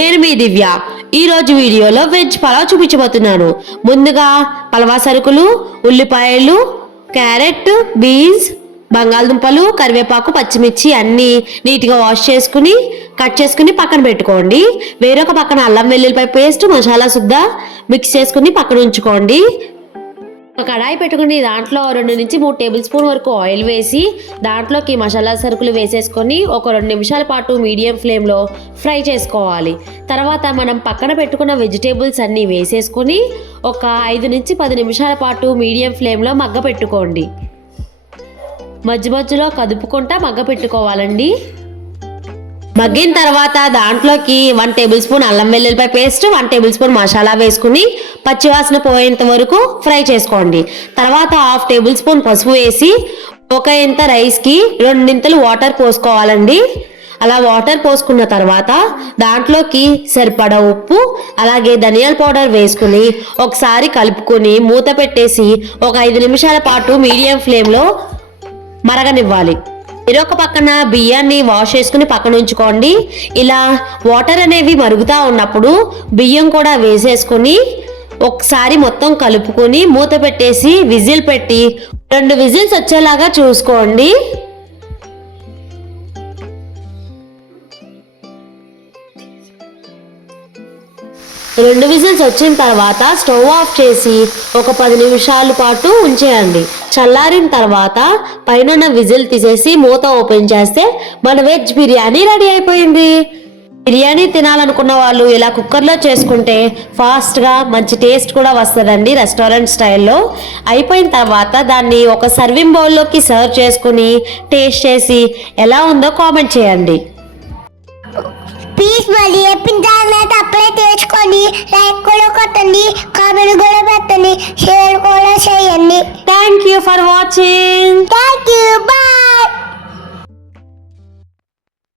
నేను మీ దివ్య. ఈరోజు వీడియోలో వెజ్ పలావ్ చూపించబోతున్నాను. ముందుగా పలవా సరుకులు, ఉల్లిపాయలు, క్యారెట్, బీన్స్, బంగాళదుంపలు, కరివేపాకు, పచ్చిమిర్చి అన్నీ నీట్గా వాష్ చేసుకుని కట్ చేసుకుని పక్కన పెట్టుకోండి. వేరొక పక్కన అల్లం వెల్లుల్లిపాయ పేస్ట్, మసాలా సుద్దా మిక్స్ చేసుకుని పక్కన ఉంచుకోండి. ఒక కడాయి పెట్టుకుని దాంట్లో 2 నుంచి 3 టేబుల్ స్పూన్ వరకు ఆయిల్ వేసి దాంట్లోకి మసాలా సరుకులు వేసేసుకొని ఒక 2 నిమిషాల పాటు మీడియం ఫ్లేమ్లో ఫ్రై చేసుకోవాలి. తర్వాత మనం పక్కన పెట్టుకున్న వెజిటేబుల్స్ అన్నీ వేసేసుకొని ఒక 5 నుంచి 10 నిమిషాల పాటు మీడియం ఫ్లేమ్లో మగ్గ పెట్టుకోండి. మధ్యలో కదుపుకుంటా మగ్గ పెట్టుకోవాలండి. మగ్గిన తర్వాత దాంట్లోకి 1 టేబుల్ స్పూన్ అల్లం వెల్లుల్లిపాయ పేస్ట్, 1 టేబుల్ స్పూన్ మసాలా వేసుకుని పచ్చివాసన పోయేంత వరకు ఫ్రై చేసుకోండి. తర్వాత 1/2 టేబుల్ స్పూన్ పసుపు వేసి ఒక ఇంత రైస్కి 2 ఇంతలు వాటర్ పోసుకోవాలండి. అలా వాటర్ పోసుకున్న తర్వాత దాంట్లోకి సరిపడా ఉప్పు అలాగే ధనియాల పౌడర్ వేసుకుని ఒకసారి కలుపుకొని మూత పెట్టేసి ఒక 5 నిమిషాల పాటు మీడియం ఫ్లేమ్లో మరగనివ్వాలి. మరొక పక్కన బియ్యాన్ని వాష్ చేసుకుని పక్కన ఉంచుకోండి. ఇలా వాటర్ అనేవి మరుగుతూ ఉన్నప్పుడు బియ్యం కూడా వేసేసుకొని ఒకసారి మొత్తం కలుపుకొని మూత పెట్టేసి విజిల్ పెట్టి 2 విజిల్స్ వచ్చేలాగా చూసుకోండి. రెండు విజిల్స్ వచ్చిన తర్వాత స్టవ్ ఆఫ్ చేసి ఒక 10 నిమిషాల పాటు ఉంచేయండి. చల్లారిన తర్వాత పైన విజిల్ తీసేసి మూత ఓపెన్ చేస్తే మన వెజ్ బిర్యానీ రెడీ అయిపోయింది. బిర్యానీ తినాలనుకున్న వాళ్ళు ఇలా కుక్కర్లో చేసుకుంటే ఫాస్ట్గా మంచి టేస్ట్ కూడా వస్తుందండి రెస్టారెంట్ స్టైల్లో. అయిపోయిన తర్వాత దాన్ని ఒక సర్వింగ్ బౌల్లోకి సర్వ్ చేసుకుని టేస్ట్ చేసి ఎలా ఉందో కామెంట్ చేయండి. ప్లీజ్ మళ్ళీ చెప్పించాలైతే అప్పుడే తెచ్చుకోండి. లైక్ కూడా కొట్టండి, కామెంట్ కూడా పెట్టండి, షేర్ కూడా చేయండి. Thank you for watching. Thank